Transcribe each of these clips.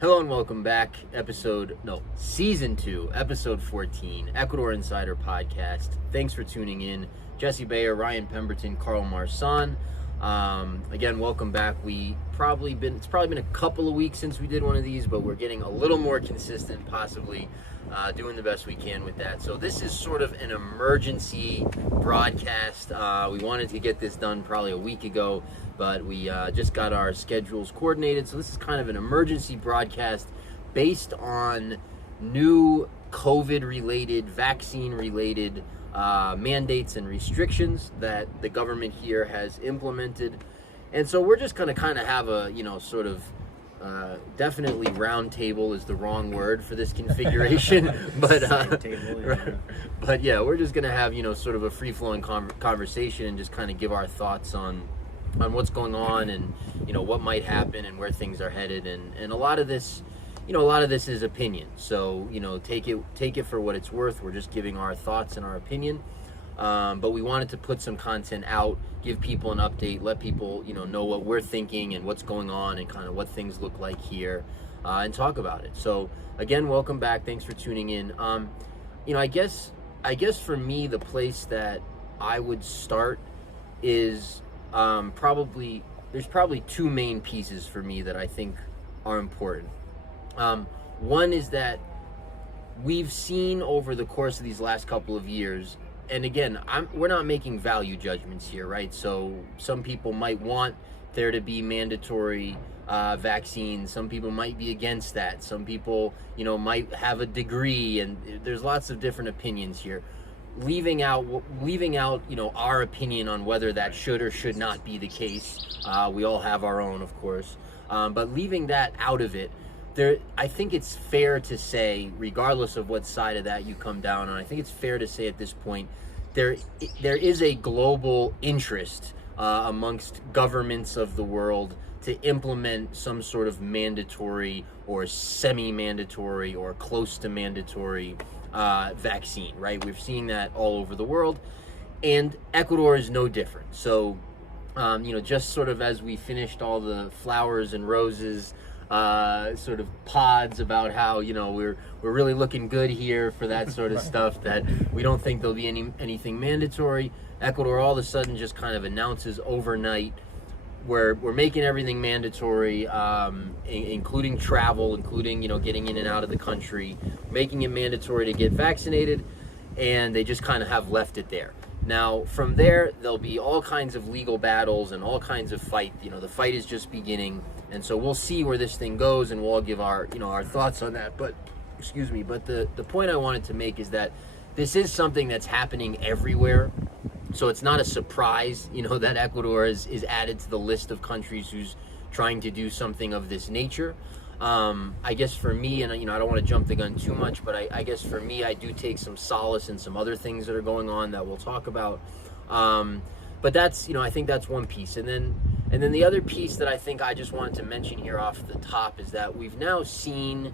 Hello and welcome back. Season 2, episode 14, Ecuador Insider Podcast. Thanks for tuning in. Jesse Bayer, Ryan Pemberton, Carl Marsan. Again, welcome back. It's probably been a couple of weeks since we did one of these, but we're getting a little more consistent, possibly doing the best we can with that. So this is sort of an emergency broadcast. We wanted to get this done probably a week ago, but we just got our schedules coordinated. So this is kind of an emergency broadcast based on new COVID-related, vaccine-related mandates and restrictions that the government here has implemented. And so we're just going to kind of have a, definitely round table is the wrong word for this configuration, but we're just going to have, sort of a free-flowing conversation and just kind of give our thoughts on what's going on and, what might happen and where things are headed. And a lot of this is opinion. So, take it for what it's worth. We're just giving our thoughts and our opinion. But we wanted to put some content out, give people an update, let people, know what we're thinking and what's going on and kind of what things look like here, and talk about it. So again, welcome back. Thanks for tuning in. I guess for me, the place that I would start is there's probably two main pieces for me that I think are important. One is that we've seen over the course of these last couple of years, and again, we're not making value judgments here, right? So some people might want there to be mandatory vaccines. Some people might be against that. Some people, might have a degree, and there's lots of different opinions here. Leaving out, our opinion on whether that should or should not be the case. We all have our own, of course. But leaving that out of it, I think it's fair to say, regardless of what side of that you come down on, I think it's fair to say at this point, there is a global interest amongst governments of the world to implement some sort of mandatory or semi-mandatory or close to mandatory vaccine, right? We're seeing that all over the world, and Ecuador is no different. So, just sort of as we finished all the flowers and roses sort of pods about how we're really looking good here for that sort of stuff, that we don't think there'll be anything mandatory. Ecuador all of a sudden just kind of announces overnight we're making everything mandatory, including travel, including getting in and out of the country, making it mandatory to get vaccinated, and they just kind of have left it there. Now, from there, there'll be all kinds of legal battles and all kinds of fight. The fight is just beginning, and so we'll see where this thing goes, and we'll all give our thoughts on that. But the point I wanted to make is that this is something that's happening everywhere. So it's not a surprise, that Ecuador is added to the list of countries who's trying to do something of this nature. I guess for me, and I don't want to jump the gun too much, but I guess for me, I do take some solace in some other things that are going on that we'll talk about. But that's, I think that's one piece. And then the other piece that I think I just wanted to mention here off the top is that we've now seen,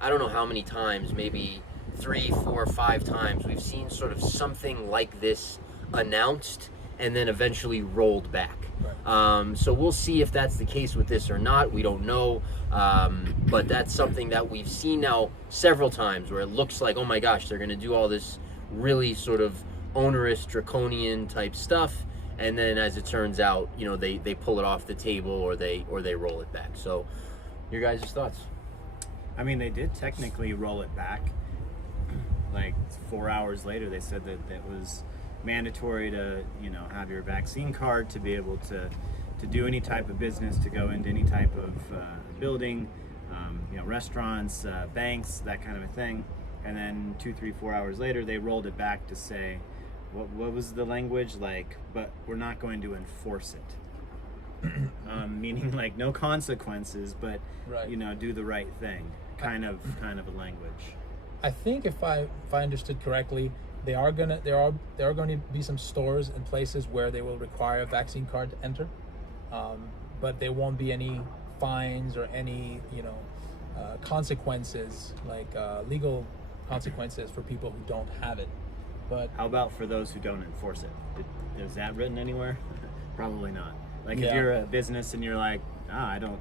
I don't know how many times, maybe 3, 4, 5 times, we've seen sort of something like this announced and then eventually rolled back. Right. So we'll see if that's the case with this or not. We don't know. But that's something that we've seen now several times where it looks like, oh my gosh, they're going to do all this really sort of onerous, draconian type stuff. And then as it turns out, they pull it off the table or they roll it back. So your guys' thoughts? I mean, they did technically roll it back. Like 4 hours later, they said that it was mandatory to have your vaccine card to be able to do any type of business, to go into any type of building, restaurants, banks, that kind of a thing. And then 2, 3, 4 hours later, they rolled it back to say, what was the language like? But we're not going to enforce it. Meaning like no consequences, but right. Do the right thing. Kind of a language. I think if I understood correctly, there are going to be some stores and places where they will require a vaccine card to enter, but there won't be any fines or any consequences, like legal consequences for people who don't have it. But how about for those who don't enforce it? Is that written anywhere? Probably not. Like if you're a business and you're like, I don't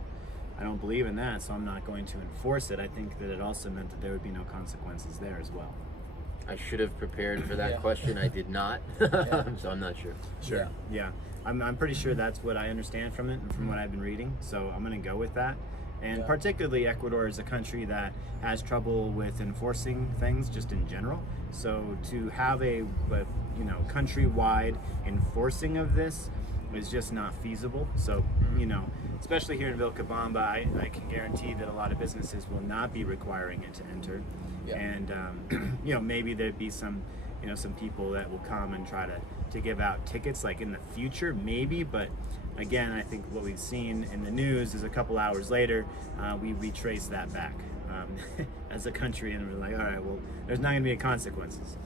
I don't believe in that, so I'm not going to enforce it. I think that it also meant that there would be no consequences there as well. I should have prepared for that Yeah. question. I did not, Yeah. so I'm not sure. Sure. Yeah, I'm pretty sure that's what I understand from it and from what I've been reading, so I'm going to go with that. And Yeah. particularly Ecuador is a country that has trouble with enforcing things just in general. So to have a countrywide enforcing of this is just not feasible. So, especially here in Vilcabamba, I can guarantee that a lot of businesses will not be requiring it to enter. Yeah. And maybe there'd be some people that will come and try to give out tickets like in the future, maybe, but again, I think what we've seen in the news is a couple hours later, we retrace that back as a country, and we're like, all right, well, there's not going to be consequences.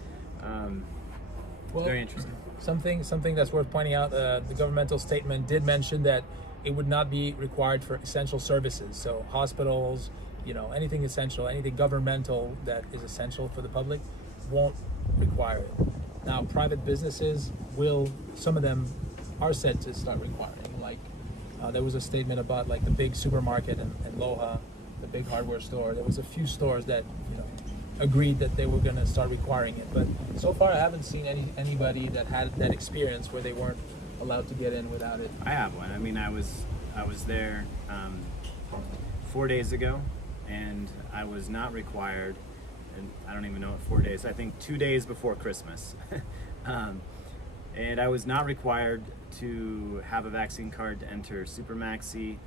Well, Very interesting. Something that's worth pointing out, the governmental statement did mention that it would not be required for essential services. So hospitals, anything essential, anything governmental that is essential for the public won't require it. Now, private businesses some of them are said to start requiring. Like there was a statement about like the big supermarket in Loja, the big hardware store. There was a few stores that agreed that they were going to start requiring it. But so far, I haven't seen anybody that had that experience where they weren't allowed to get in without it. I have one. I mean, I was there 4 days ago, and I was not required. And I don't even know what 4 days. I think 2 days before Christmas, and I was not required to have a vaccine card to enter Supermaxi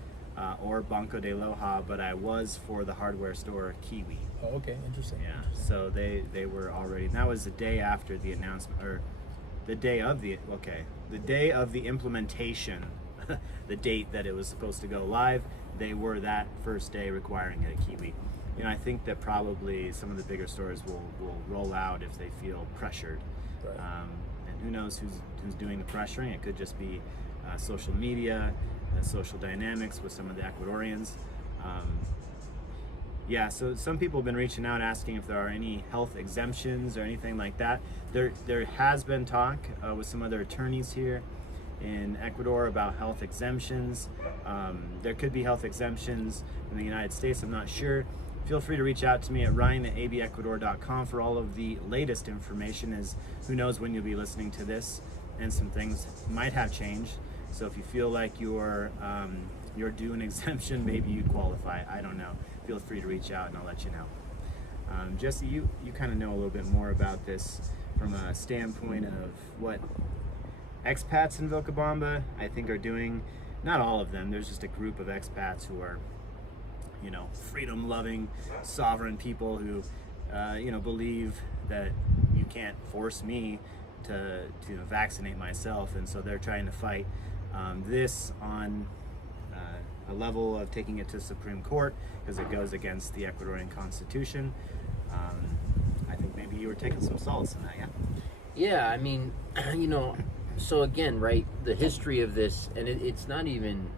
or Banco de Loja, but I was for the hardware store Kiwi. Oh, okay, interesting. Yeah, so they were already. That was the day after the announcement, or the day of the implementation, the date that it was supposed to go live. They were that first day requiring it at Kiwi. I think that probably some of the bigger stores will roll out if they feel pressured. Right. And who knows who's doing the pressuring? It could just be social media, social dynamics with some of the Ecuadorians. So some people have been reaching out asking if there are any health exemptions or anything like that. There has been talk with some other attorneys here in Ecuador about health exemptions. There could be health exemptions in the United States, I'm not sure. Feel free to reach out to me at ryan@abecuador.com for all of the latest information, as who knows when you'll be listening to this, and some things might have changed. So if you feel like you're due an exemption, maybe you qualify, I don't know. Feel free to reach out and I'll let you know. Jesse, you kind of know a little bit more about this from a standpoint of what expats in Vilcabamba, I think, are doing. Not all of them, there's just a group of expats who are freedom-loving, sovereign people who, believe that you can't force me to vaccinate myself, and so they're trying to fight this on a level of taking it to Supreme Court because it goes against the Ecuadorian Constitution. I think maybe you were taking some solace in that, yeah? Yeah, I mean, so again, right, the history of this, and it's not even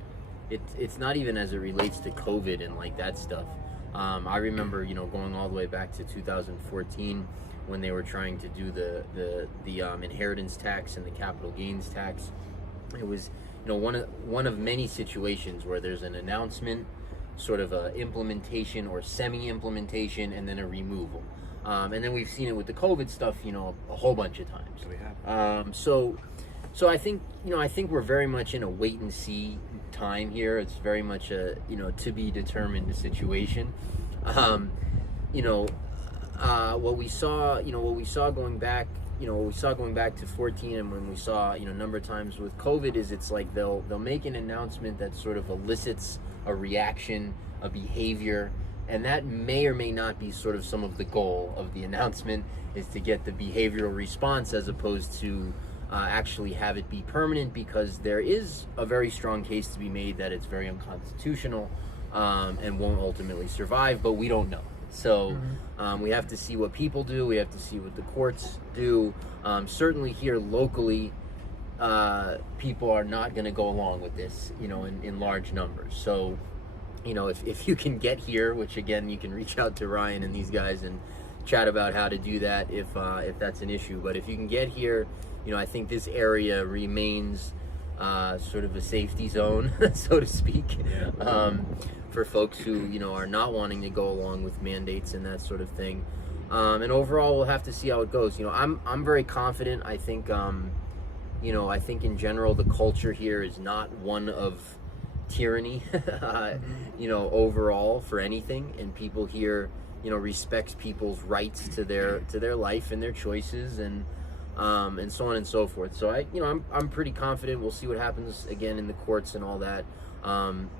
as it relates to COVID and like that stuff. I remember, going all the way back to 2014 when they were trying to do the inheritance tax and the capital gains tax. It was, one of many situations where there's an announcement, sort of a implementation or semi-implementation, and then a removal. And then we've seen it with the COVID stuff, a whole bunch of times. We have. So I think we're very much in a wait and see time here. It's very much a to be determined situation. What we saw going back to 14, and when we saw a number of times with COVID, is it's like they'll make an announcement that sort of elicits a reaction, a behavior, and that may or may not be sort of some of the goal of the announcement, is to get the behavioral response as opposed to actually have it be permanent, because there is a very strong case to be made that it's very unconstitutional and won't ultimately survive, but we don't know. So we have to see what people do. We have to see what the courts do. Certainly here locally, people are not going to go along with this, in large numbers. So, if you can get here, which again, you can reach out to Ryan and these guys and chat about how to do that if that's an issue. But if you can get here, I think this area remains sort of a safety zone, so to speak, Yeah. for folks who are not wanting to go along with mandates and that sort of thing. And overall, we'll have to see how it goes. I'm very confident. I think I think in general the culture here is not one of tyranny, overall for anything, and people here respects people's rights to their life and their choices, and so on and so forth. So I'm pretty confident. We'll see what happens again in the courts and all that.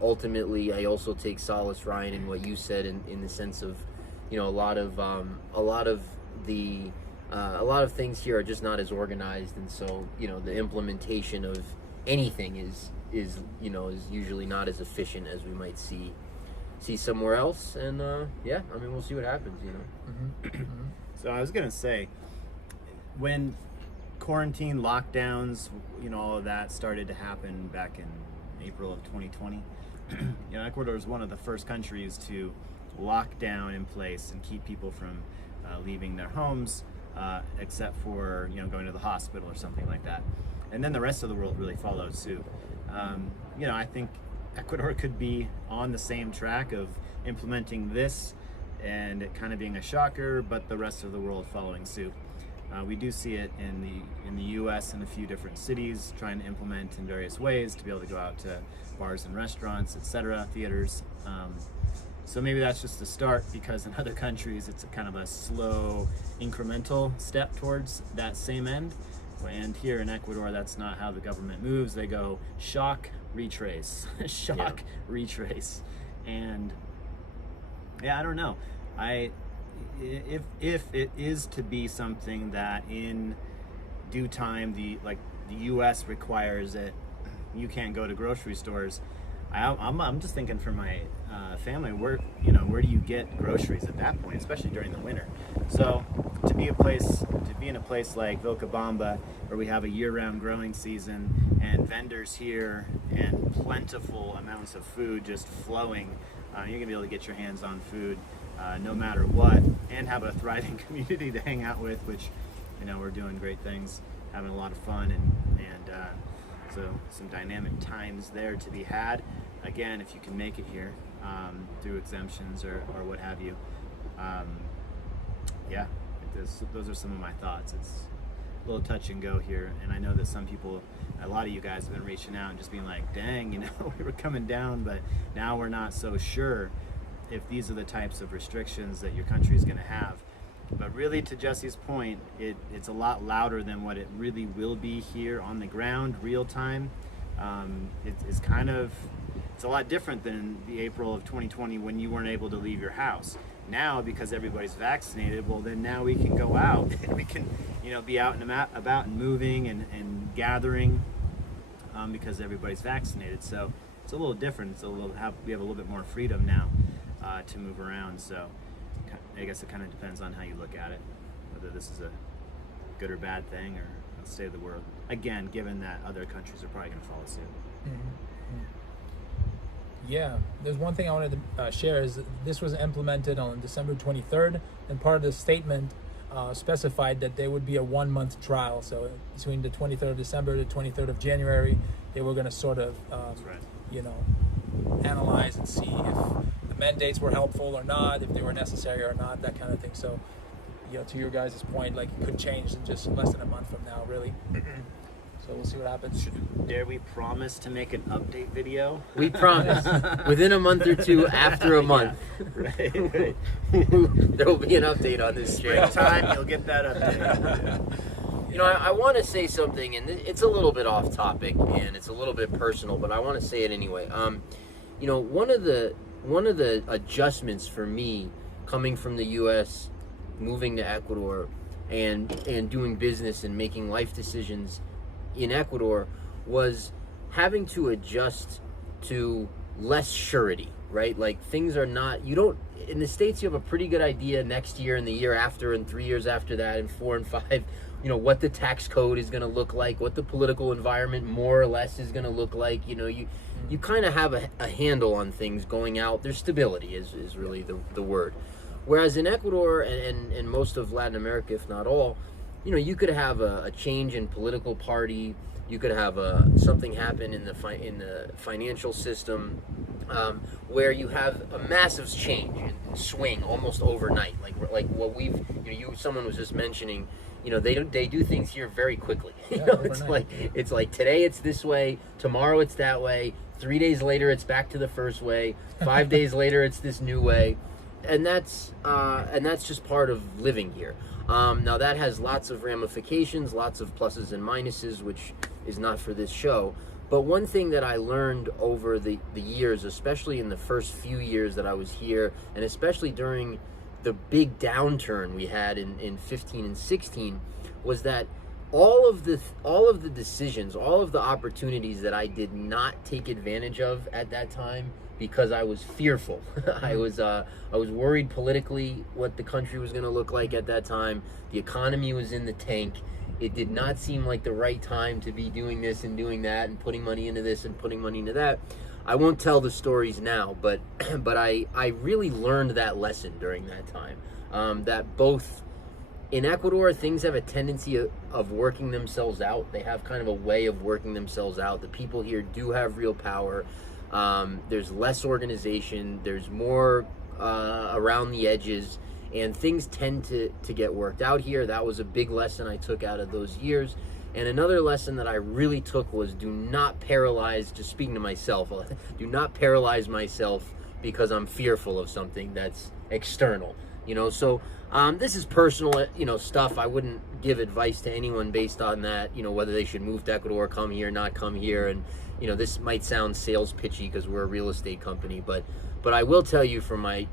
Ultimately, I also take solace, Ryan, in what you said in the sense of a lot of things here are just not as organized, and so the implementation of anything is usually not as efficient as we might see somewhere else. And we'll see what happens. So I was gonna say, when quarantine lockdowns, all of that started to happen back in April of 2020, Ecuador was one of the first countries to lock down in place and keep people from leaving their homes, except for going to the hospital or something like that. And then the rest of the world really followed suit. I think Ecuador could be on the same track of implementing this and it kind of being a shocker, but the rest of the world following suit. We do see it in the U.S. in a few different cities trying to implement in various ways to be able to go out to bars and restaurants, etc., theaters. So maybe that's just the start, because in other countries it's a kind of a slow, incremental step towards that same end. And here in Ecuador, that's not how the government moves. They go shock, retrace, shock, retrace. And I don't know. If it is to be something that in due time the U.S. requires it, you can't go to grocery stores. I'm just thinking for my family, where do you get groceries at that point, especially during the winter? So to be in a place like Vilcabamba, where we have a year-round growing season and vendors here and plentiful amounts of food just flowing, you're gonna be able to get your hands on food no matter what, and have a thriving community to hang out with, which we're doing great things, having a lot of fun, and so some dynamic times there to be had. Again, if you can make it here through exemptions or what have you. Those are some of my thoughts. It's a little touch and go here, and I know that some people, a lot of you guys have been reaching out and just being like, dang, we were coming down, but now we're not so sure if these are the types of restrictions that your country is going to have. But really, to Jesse's point, it's a lot louder than what it really will be here on the ground, real time. It's a lot different than the April of 2020 when you weren't able to leave your house. Now, because everybody's vaccinated, well, then now we can go out and we can, be out and about and moving and gathering because everybody's vaccinated. So it's a little different. We have a little bit more freedom now to move around. So I guess it kind of depends on how you look at it, whether this is a good or bad thing, or a state of the world. Again, given that other countries are probably going to follow suit. Yeah, there's one thing I wanted to share is that this was implemented on December 23rd, and part of the statement specified that there would be a 1-month trial. So between the 23rd of December to the 23rd of January, they were going to sort of, analyze and see if the mandates were helpful or not, if they were necessary or not, that kind of thing. So, to your guys' point, it could change in just less than a month from now, really. So we'll see what happens. Dare we promise to make an update video? We promise. Within a month or two, after a month, Right. there will be an update on this channel. Springtime, you'll get that update. I want to say something, and it's a little bit off topic, and it's a little bit personal, but I want to say it anyway. One of the adjustments for me coming from the U.S., moving to Ecuador, and doing business and making life decisions in Ecuador was having to adjust to less surety, right? Like, things are not, in the States you have a pretty good idea next year and the year after and 3 years after that and 4 and 5, what the tax code is going to look like, what the political environment more or less is going to look like. You kind of have a handle on things going out. There's stability is really the word. Whereas in Ecuador and most of Latin America, if not all, you could have a change in political party, You could have something happen in the financial system, where you have a massive change and swing almost overnight. Like what we've, someone was just mentioning. They do things here very quickly. It's like today it's this way, tomorrow it's that way, 3 days later it's back to the first way, 5 days later it's this new way, and that's just part of living here. Now that has lots of ramifications, lots of pluses and minuses, which is not for this show. But one thing that I learned over the years, especially in the first few years that I was here, and especially during the big downturn we had in 15 and 16, was that all of the decisions, all of the opportunities that I did not take advantage of at that time because I was fearful. I was worried politically what the country was going to look like at that time. The economy was in the tank. It did not seem like the right time to be doing this and doing that and putting money into this and putting money into that. I won't tell the stories now, but I really learned that lesson during that time. That both in Ecuador, things have a tendency of working themselves out. They have kind of a way of working themselves out. The people here do have real power. There's less organization. There's more around the edges, and things tend to get worked out here. That was a big lesson I took out of those years. And another lesson that I really took was do not paralyze, just speaking to myself, do not paralyze myself because I'm fearful of something that's external. So this is personal, stuff. I wouldn't give advice to anyone based on that, whether they should move to Ecuador, come here, not come here. And, this might sound sales pitchy because we're a real estate company, but I will tell you from my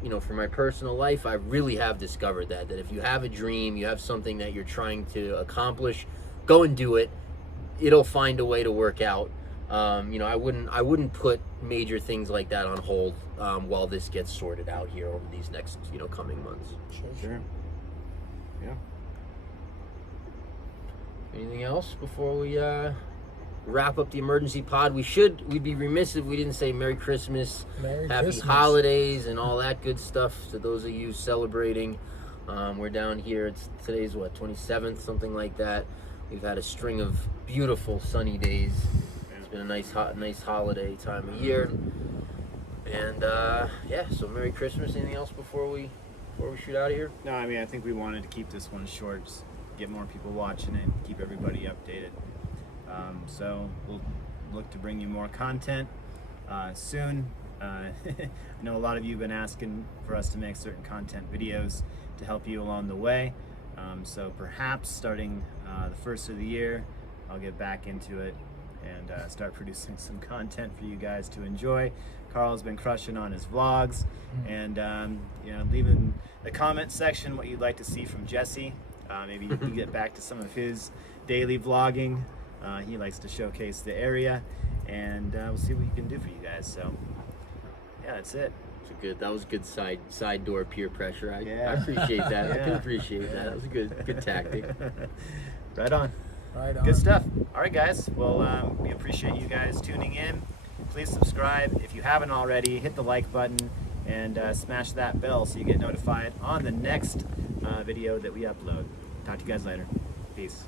personal life, I really have discovered that if you have a dream, you have something that you're trying to accomplish, go and do it. It'll find a way to work out. I wouldn't put major things like that on hold while this gets sorted out here over these next coming months. Sure. Yeah. Anything else before we wrap up the emergency pod? We'd be remiss if we didn't say Merry Christmas, Happy Holidays, and all that good stuff to those of you celebrating. We're down here. Today's 27th, something like that. We've had a string of beautiful sunny days. It's been a nice holiday time of year. And so Merry Christmas. Anything else before we shoot out of here? No, I think we wanted to keep this one short, just get more people watching it, keep everybody updated. So we'll look to bring you more content soon. I know a lot of you have been asking for us to make certain content videos to help you along the way. So perhaps starting the first of the year, I'll get back into it and start producing some content for you guys to enjoy. Carl's been crushing on his vlogs, and leave in the comment section what you'd like to see from Jesse. Maybe you can get back to some of his daily vlogging. He likes to showcase the area, and we'll see what we can do for you guys. So yeah, that's it. That was good side door peer pressure. I appreciate that. Yeah. I can appreciate that. That was a good tactic. Right on. Good stuff. All right, guys. Well, we appreciate you guys tuning in. Please subscribe if you haven't already. Hit the like button and smash that bell so you get notified on the next video that we upload. Talk to you guys later. Peace.